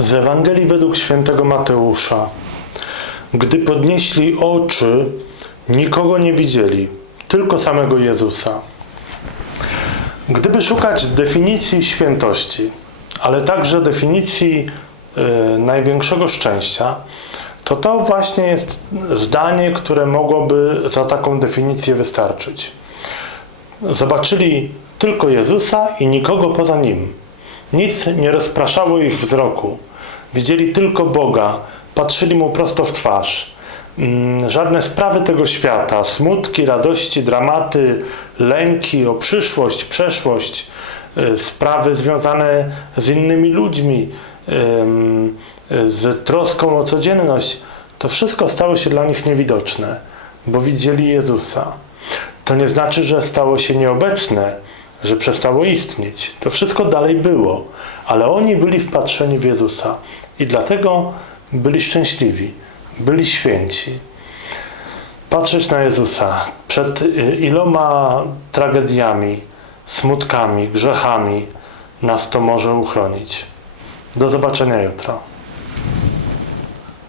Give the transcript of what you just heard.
Z Ewangelii według świętego Mateusza. Gdy podnieśli oczy, nikogo nie widzieli, tylko samego Jezusa. Gdyby szukać definicji świętości, ale także definicji e, największego szczęścia, to to właśnie jest zdanie, które mogłoby za taką definicję wystarczyć. Zobaczyli tylko Jezusa i nikogo poza nim. Nic nie rozpraszało ich wzroku. Widzieli tylko Boga, patrzyli mu prosto w twarz. Mm, Żadne sprawy tego świata, smutki, radości, dramaty, lęki o przyszłość, przeszłość, y, sprawy związane z innymi ludźmi, y, z troską o codzienność, to wszystko stało się dla nich niewidoczne, bo widzieli Jezusa. To nie znaczy, że stało się nieobecne, że przestało istnieć. To wszystko dalej było, ale oni byli wpatrzeni w Jezusa i dlatego byli szczęśliwi, byli święci. Patrzeć na Jezusa przed y, iloma tragediami, smutkami, grzechami nas to może uchronić. Do zobaczenia jutro.